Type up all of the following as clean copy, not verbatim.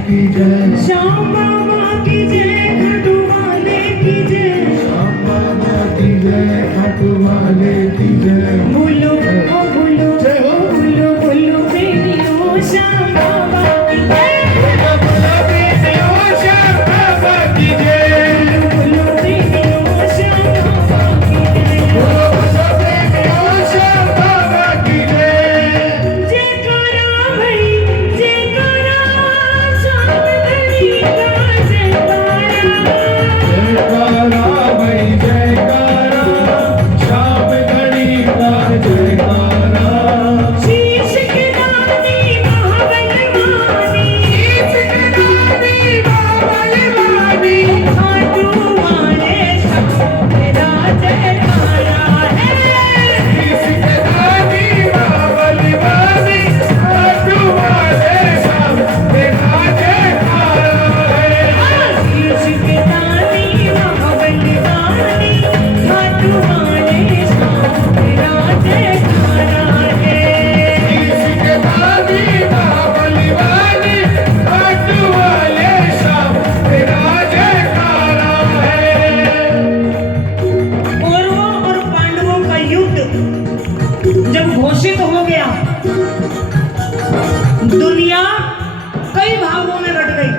की जय, श्याम बाबा की जय, खाटू वाले की जय, श्याम बाबा की जय, खाटू वाले की जय। बोलो ओ बोलो, जय हो। बोलो बोलो बेनियो श्याम बाबा की जय, बोलो बोलो बेनियो श्याम बाबा की जय, बोलो बेनियो श्याम बाबा की जय, बोलो बोलो बेनियो श्याम बाबा की जय। जयकारा भाई जयकारा, श्याम गढ़ी का जयकारा, जयकारा भाई जयकारा, श्याम गढ़ी का जयकारा। शीश के दानी महाबलवानी, शीश के दानी महाबलवानी, खाटू वाले श्याम तेरा जयकारा है। शीश के दानी महाबलवानी, खाटू वाले श्याम तेरा जयकारा है। शीश के दानी महाबलवानी, खाटू वाले श्याम तेरा जयकारा है। शीश के दानी महाबलवानी, खाटू वाले श्याम तेरा जयकारा है। कौरवों और पांडवों का युद्ध जब घोषित हो गया, दुनिया कई भागों में बट गई।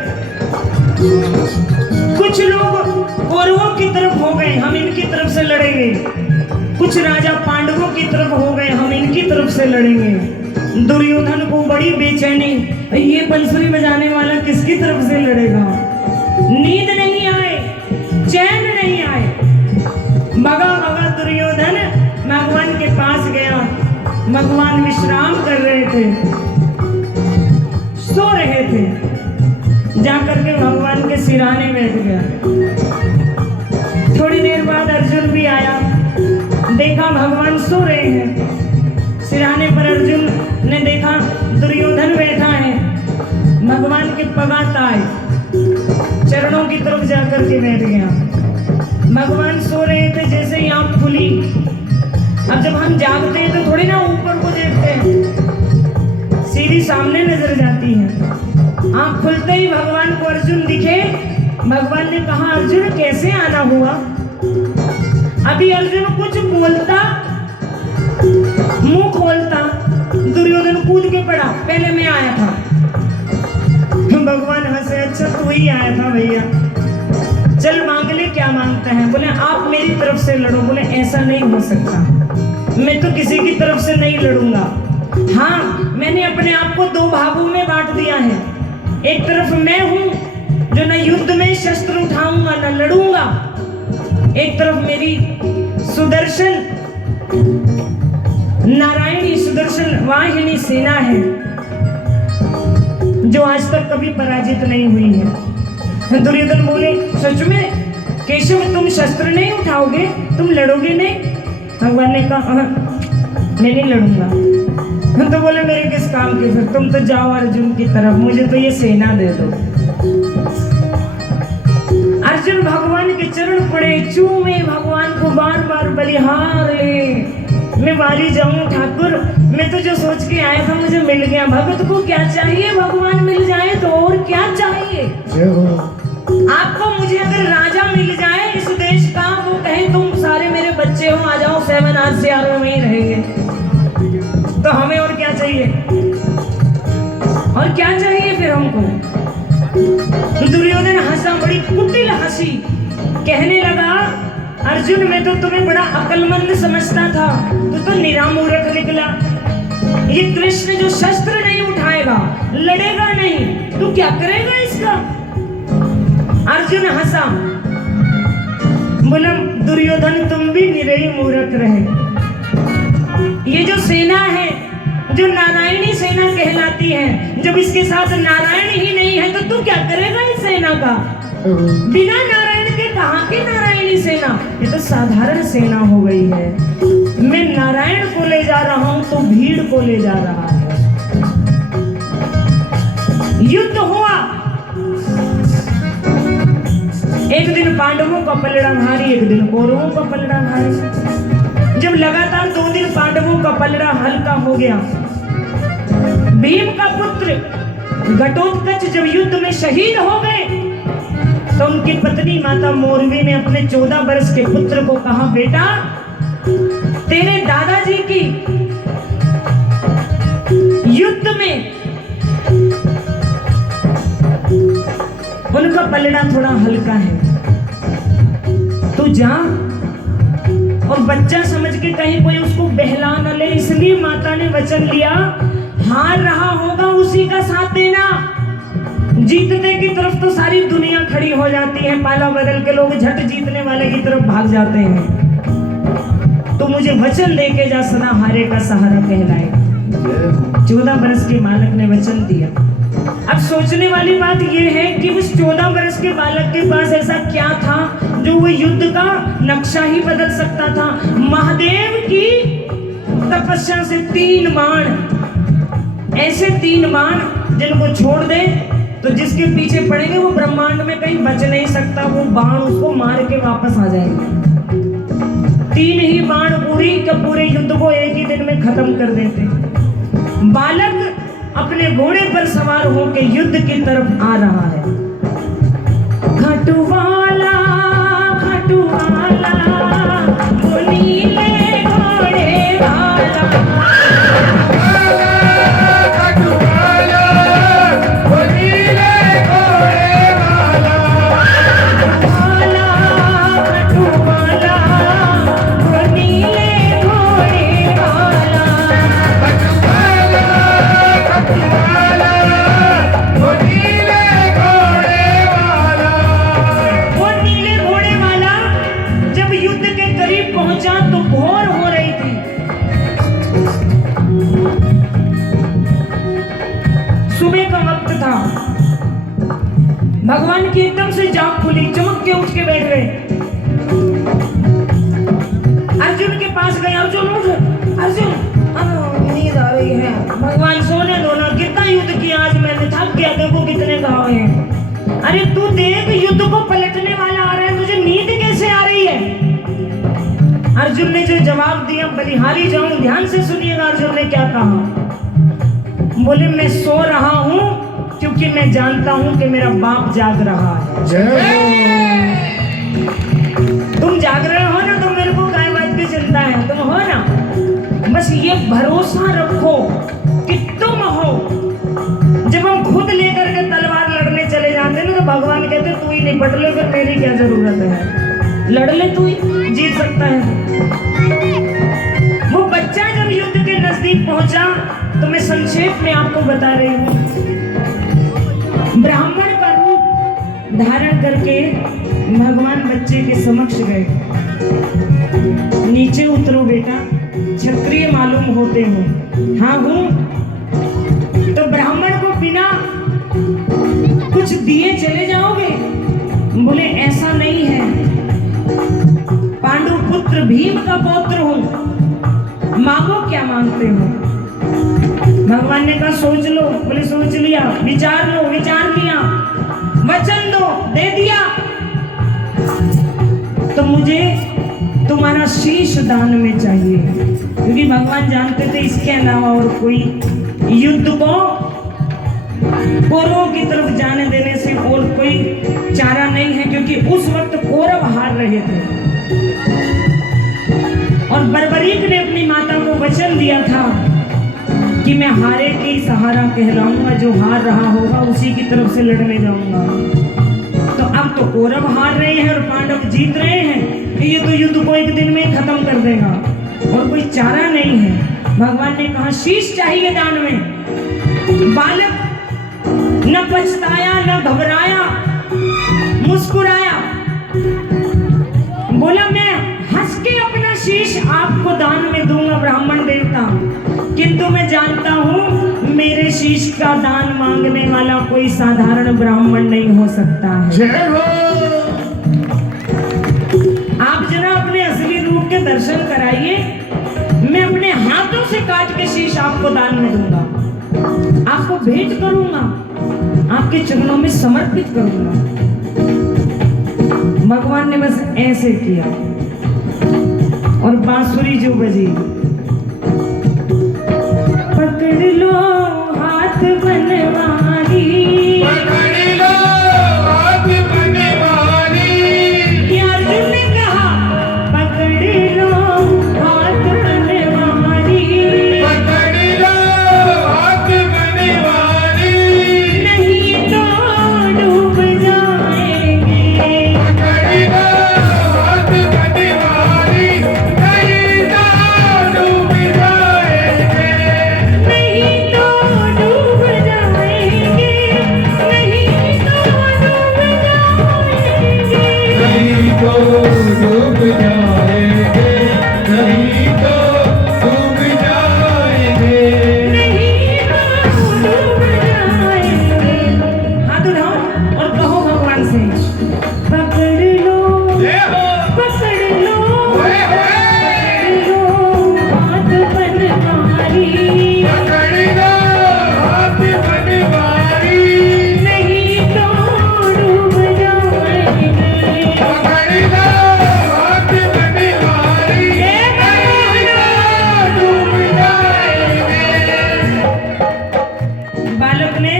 कुछ लोग कौरवों की तरफ हो गए, हम इनकी तरफ से लड़ेंगे। कुछ राजा पांडवों की तरफ हो गए, हम इनकी तरफ से लड़ेंगे। दुर्योधन को बड़ी बेचैनी, ये बंसुरी बजाने वाला किसकी तरफ से लड़ेगा। नींद नहीं आए, चैन नहीं आए। भगा भगा दुर्योधन भगवान के पास गया। भगवान विश्राम कर रहे थे, सो रहे थे। जाकर के भगवान के सिराने बैठ गया। थोड़ी देर बाद अर्जुन भी आया, देखा भगवान सो रहे हैं। सिराने पर अर्जुन ने देखा दुर्योधन बैठा है। भगवान के पगात आए, चरणों की तरफ जाकर के बैठ गया। भगवान सो रहे थे, जैसे ही आंख खुली। अब जब हम जागते हैं तो थोड़ी ना ऊपर को देखते हैं, सीधी सामने नजर जाती है। आंख खुलते ही भगवान को अर्जुन दिखे। भगवान ने कहा, अर्जुन कैसे आना हुआ। अभी अर्जुन कुछ बोलता, मुंह खोलता, दुर्योधन कूद के पड़ा, पहले मैं आया था। भगवान हंसे, अच्छा तू ही आया था भैया, चल मांग ले, क्या मांगता है। बोले आप मेरी तरफ से लड़ो। बोले ऐसा नहीं हो सकता, मैं तो किसी की तरफ से नहीं लड़ूंगा। हाँ, मैंने अपने आप को दो भागों में बांट दिया है। एक तरफ मैं हूं जो न युद्ध में शस्त्र उठाऊंगा न लड़ूंगा। एक तरफ मेरी सुदर्शन नारायणी सुदर्शन वाहिनी सेना है, जो आज तक कभी पराजित नहीं हुई है। दुर्योधन बोले, सच में केशव तुम शस्त्र नहीं उठाओगे, तुम लड़ोगे नहीं। भगवान ने कहा, मैं नहीं लड़ूंगा। तो बोले मेरे किस काम के, फिर तुम तो जाओ अर्जुन की तरफ, मुझे तो ये सेना दे दो। अर्जुन भगवान के चरण पड़े, चूमे भगवान को बार बार, बलिहार ले मैं वाली जाऊं ठाकुर, मैं तो जो सोच के आया था मुझे मिल गया। भगत को क्या चाहिए, भगवान मिल जाए तो और क्या चाहिए। आपको मुझे अगर राजा मिल जाए इस देश का, वो कहे तुम सारे मेरे बच्चे हो, आ जाओ 7 RCR में वहीं रहेंगे, तो हमें और क्या चाहिए। और क्या चाहिए फिर हमको। दुर्योधन हंसा, बड़ी कुटिल हंसी, कहने लगा, अर्जुन मैं तो तुम्हें बड़ा अक्लमंद समझता था, तू तो निरामूर्ख निकला। ये कृष्ण जो शस्त्र नहीं उठाएगा, लड़ेगा नहीं, तू क्या करेगा इसका। अर्जुन हंसा, बोला दुर्योधन तुम भी निरही मूर्ख रहे। ये जो सेना है, जो नारायणी सेना कहलाती है, जब इसके साथ नारायण ही नहीं है तो तू क्या करेगा इस सेना का। बिना नारायण के कहां की नारायणी सेना, ये तो साधारण सेना हो गई है। मैं नारायण को ले जा रहा हूं तो भीड़ को ले जा रहा है। युद्ध हुआ, एक दिन पांडवों का पलड़ा भारी, एक दिन कौरवों का पलड़ा भारी। जब लगातार 2 दिन पांडवों का पलड़ा हल्का हो गया, भीम का पुत्र घटोत्कच जब युद्ध में शहीद हो गए तो उनकी पत्नी माता मोरवी ने अपने 14 वर्ष के पुत्र को कहा, बेटा तेरे दादाजी की युद्ध में उनका पलड़ा थोड़ा हल्का है, तू जा और बच्चा समझ के कहीं कोई उसको बहला न ले, इसलिए माता ने वचन लिया, हार रहा होगा उसी का साथ देना। जीतने की तरफ तो सारी दुनिया खड़ी हो जाती है, पाला बदल के लोग झट जीतने वाले की तरफ भाग जाते हैं। तो मुझे वचन लेके जा, सदा हारे का सहारा कहलाए। 14 वर्ष के बालक ने वचन दिया। अब सोचने वाली बात यह है कि उस 14 वर्ष के बालक के पास ऐसा क्या था जो वो युद्ध का नक्शा ही बदल सकता था। महादेव की तपस्या से 3 बाण, ऐसे 3 बाण जिनको छोड़ दे तो जिसके पीछे पड़ेंगे वो ब्रह्मांड में कहीं बच नहीं सकता, वो बाण उसको मार के वापस आ जाएंगे। 3 ही बाण पूरे युद्ध को एक ही दिन में खत्म कर देते। बालक अपने घोड़े पर सवार होकर युद्ध की तरफ आ रहा है। खटुवाला खटुवाला वो नीले घोड़े वाला, भगवान की एकदम से जाग खुली, चमक के उठ के बैठ गए। अर्जुन के पास गए, अर्जुन उठ, अर्जुन नींद आ रही है। भगवान सोने दो ना, कितना युद्ध किया आज मैंने, थक गया, देखो कितने घाव हैं। अरे तू देख युद्ध को पलटने वाला आ रहा है, तुझे नींद कैसे आ रही है? अर्जुन ने जो जवाब दिया, बलिहारी जाऊं, ध्यान से सुनिएगा अर्जुन ने क्या कहा। बोले मैं सो रहा हूं क्योंकि मैं जानता हूं कि मेरा बाप जाग रहा है। तुम जाग रहे हो ना, तो मेरे को काय बात की चिंता है, तुम हो ना। बस ये भरोसा रखो कि तुम हो। जब हम खुद लेकर के तलवार लड़ने चले जाते ना तो भगवान कहते तू ही निपट ले, फिर मेरी क्या जरूरत है, लड़ ले, तू ही जीत सकता है। वो बच्चा जब युद्ध के नजदीक पहुंचा तो मैं संक्षेप में आपको बता रही हूँ। ब्राह्मण का रूप धारण करके भगवान बच्चे के समक्ष गए। नीचे उतरो बेटा, क्षत्रिय मालूम होते हो? हाँ हूं। तो ब्राह्मण को बिना कुछ दिए चले जाओगे? बोले ऐसा नहीं है, पांडु पुत्र भीम का पौत्र हूं, मांगो क्या मांगते हो? भगवान ने कहा सोच लो। बोले सोच लिया। विचार लो, विचार लिया। वचन दो, दे दिया। तो मुझे तुम्हारा शीश दान में चाहिए, क्योंकि भगवान जानते थे इसके अलावा और कोई युद्ध को कौरवों की तरफ जाने देने से और कोई चारा नहीं है, क्योंकि उस वक्त कौरव हार रहे थे और बर्बरीक ने अपनी माता को वचन दिया था कि मैं हारे की सहारा कहलाऊंगा, जो हार रहा होगा उसी की तरफ से लड़ने जाऊंगा। तो अब तो कौरव हार रहे हैं और पांडव जीत रहे हैं, ये तो युद्ध को एक दिन में खत्म कर देगा और कोई चारा नहीं है। भगवान ने कहा शीश चाहिए दान में। बालक न पछताया, न घबराया, मुस्कुराया, बोला मैं हंस के अपना शीश आपको दान में दूंगा ब्राह्मण देवता, किंतु मैं जानता हूं मेरे शीश का दान मांगने वाला कोई साधारण ब्राह्मण नहीं हो सकता है। आप जरा अपने असली रूप के दर्शन कराइए, मैं अपने हाथों से काट के शीश आपको दान में दूंगा, आपको भेंट करूंगा, आपके चरणों में समर्पित करूंगा। भगवान ने बस ऐसे किया और बांसुरी जो बजी, पकड़ लो हाथ बनवारी, ने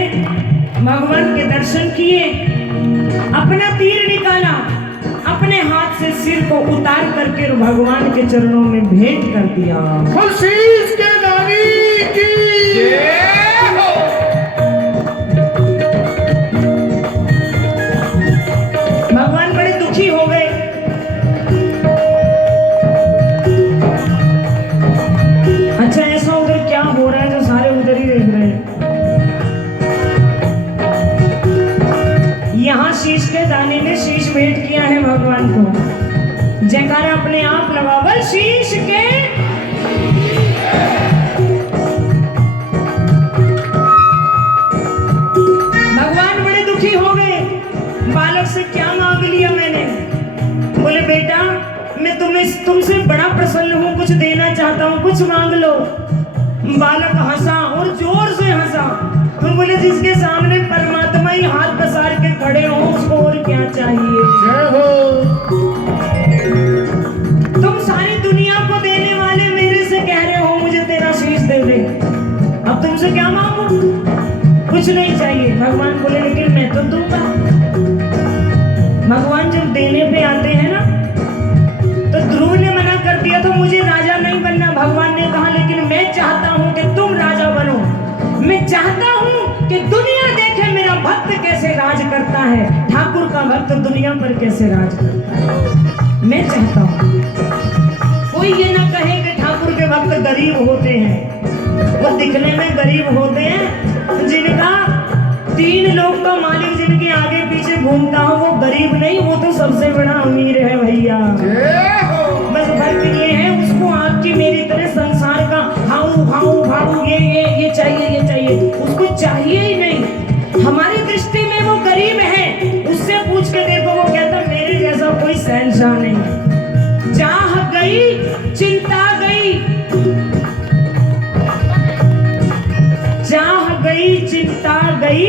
भगवान के दर्शन किए, अपना तीर निकाला, अपने हाथ से सिर को उतार करके भगवान के चरणों में भेंट कर दिया। खुर्शीद के दानी की जय हो। भगवान बड़े दुखी हो गए। अच्छा, ऐसा उधर क्या हो रहा है जो सारे उधर ही देख रहे हैं? यहाँ शीश के दाने ने शीश भेंट किया है भगवान को। जयकारा अपने आप लगा, बल शीश के। भगवान बड़े दुखी हो गए। बालक से क्या मांग लिया मैंने? बोले बेटा, मैं तुमसे बड़ा प्रसन्न हूँ, कुछ देना चाहता हूँ, कुछ मांग लो। बालक हंसा और जोर से हंसा। तुम बोले जिसके सामने परमात्मा ही हाथ पसार के खड़े हो उसको और क्या चाहिए? जय हो। तुम सारी दुनिया को देने वाले मेरे से कह रहे हो मुझे तेरा शीश दे दे, अब तुमसे क्या मांगू? कुछ नहीं चाहिए। भगवान बोले लेकिन मैं तो दूंगा। भगवान जब देने पे आते हैं ना, तो ध्रुव ने मना कर दिया था मुझे राजा नहीं बनना। भगवान ने कहा लेकिन मैं चाहता हूं कि तुम राजा बनो। मैं चाहता हूं कि दुनिया देखे मेरा भक्त कैसे राज करता है, ठाकुर का भक्त दुनिया पर कैसे राज करता है। मैं चाहता हूं कोई ये ना कहे कि ठाकुर के भक्त गरीब होते हैं। वो दिखने में गरीब होते हैं, जिनका 3 लोग का मालिक जिनके आगे पीछे घूमता हो वो गरीब नहीं, वो तो सबसे बड़ा अमीर है भैया। बस फर्क ये है उसको आपकी मेरी तरह संसार का हाउ हाउ भाऊ ये चाहिए, उसको चाहिए ही नहीं। हमारी दृष्टि में वो गरीब है। उससे पूछ के देखो, वो कहता मेरे जैसा कोई शहंशाह नहीं। चाह गई चिंता गई, चाह गई चिंता गई,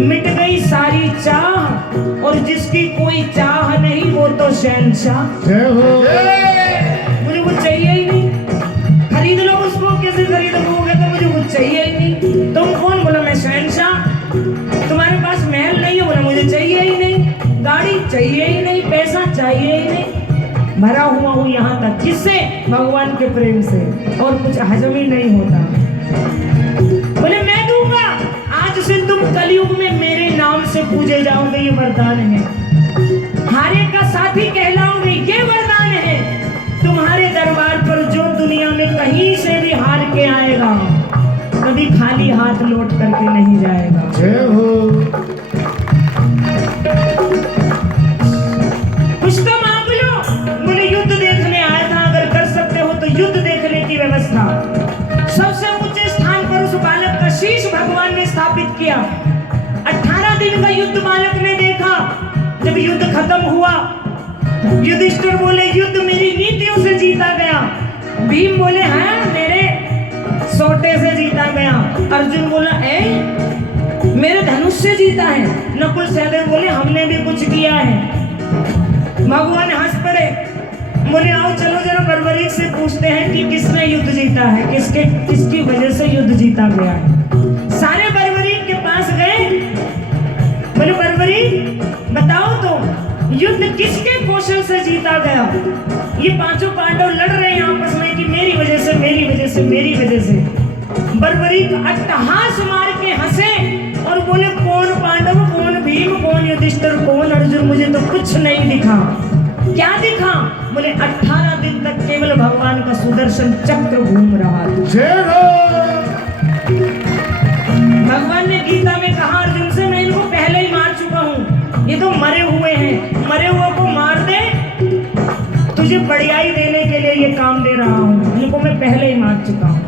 मिट गई सारी चाह, और जिसकी कोई चाह नहीं वो तो शहंशाह। मुझे कुछ चाहिए ही नहीं, खरीद लो उसको, कैसे खरीद लोगे? तो मुझे कुछ चाहिए ही नहीं। तुम कौन? बोला मैं शहंशाह। तुम्हारे पास महल नहीं है? बोला मुझे चाहिए ही नहीं। गाड़ी चाहिए ही नहीं, पैसा चाहिए ही नहीं। भरा हुआ हूँ यहाँ तक, किससे? भगवान के प्रेम से, और कुछ हजम ही नहीं होता। बोले मैं दूंगा, आज से तुम कलयुग में मेरे नाम से पूजे जाओगे, ये वरदान है। हारे का साथी कहलाओगे, ये वरदान है। तुम्हारे दरबार पर जो दुनिया में कहीं से भी हार के आएगा, कभी खाली हाथ लौट करके नहीं जाएगा। जय हो। कुछ तो मांग लो। बोले युद्ध देखने आया था, अगर कर सकते हो तो युद्ध देखने की व्यवस्था। सबसे ऊंचे स्थान पर उस बालक का शीश भगवान ने स्थापित किया। 18 दिन का युद्ध बालक ने देखा। जब युद्ध खत्म हुआ, युधिष्ठिर बोले युद्ध मेरी नीतियों से जीता गया। भीम बोले हाँ मेरे सोटे से जीता गया। अर्जुन बोला मेरे धनुष से जीता है। नकुल सहदेव बोले हमने भी कुछ किया है। भगवान हंस पड़े, बोले आओ चलो जरा बर्बरीक से पूछते हैं कि किसने युद्ध जीता है, किसकी वजह से युद्ध जीता गया है। सारे बर्बरीक के पास गए। बोले बर्बरीक बताओ तो युद्ध किसके कौशल से जीता गया? ये 5 पांडव लड़ रहे हैं आपस में कि मेरी वजह से, मेरी वजह से, मेरी वजह से। बर्बरीक अट्टहास मार के हंसे और बोले कौन पांडव, कौन भीम, कौन युधिष्ठिर, कौन अर्जुन, मुझे तो कुछ नहीं दिखा। क्या दिखा? बोले 18 दिन तक केवल भगवान का सुदर्शन चक्र घूम रहा था। भगवान ने गीता में कहा अर्जुन से मैं इनको पहले ही मार चुका हूँ, ये तो मरे हुए हैं, मरे हुए को मार दे, तुझे बढ़ियाई देने के लिए ये काम दे रहा हूँ, इनको मैं पहले ही मार चुका हूँ।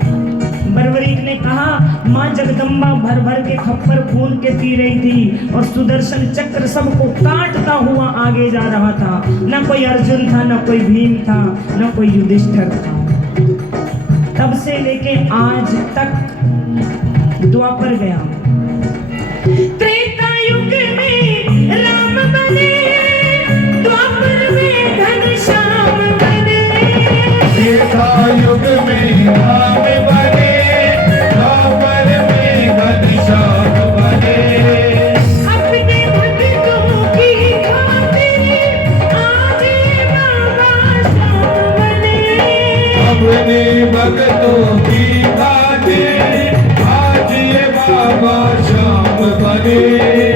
बर्बरीक ने कहा माँ जगदम्बा भर भर के खप्पर खून के पी रही थी और सुदर्शन चक्र सबको काटता हुआ आगे जा रहा था। न कोई अर्जुन था, न कोई भीम था, न कोई युधिष्ठिर था। तब से लेके आज तक द्वापर गया। त्रेता युग में राम बने, द्वापर में घनश्याम बने। त्रेता युग में राम बने, द्वापर में घनश्याम बने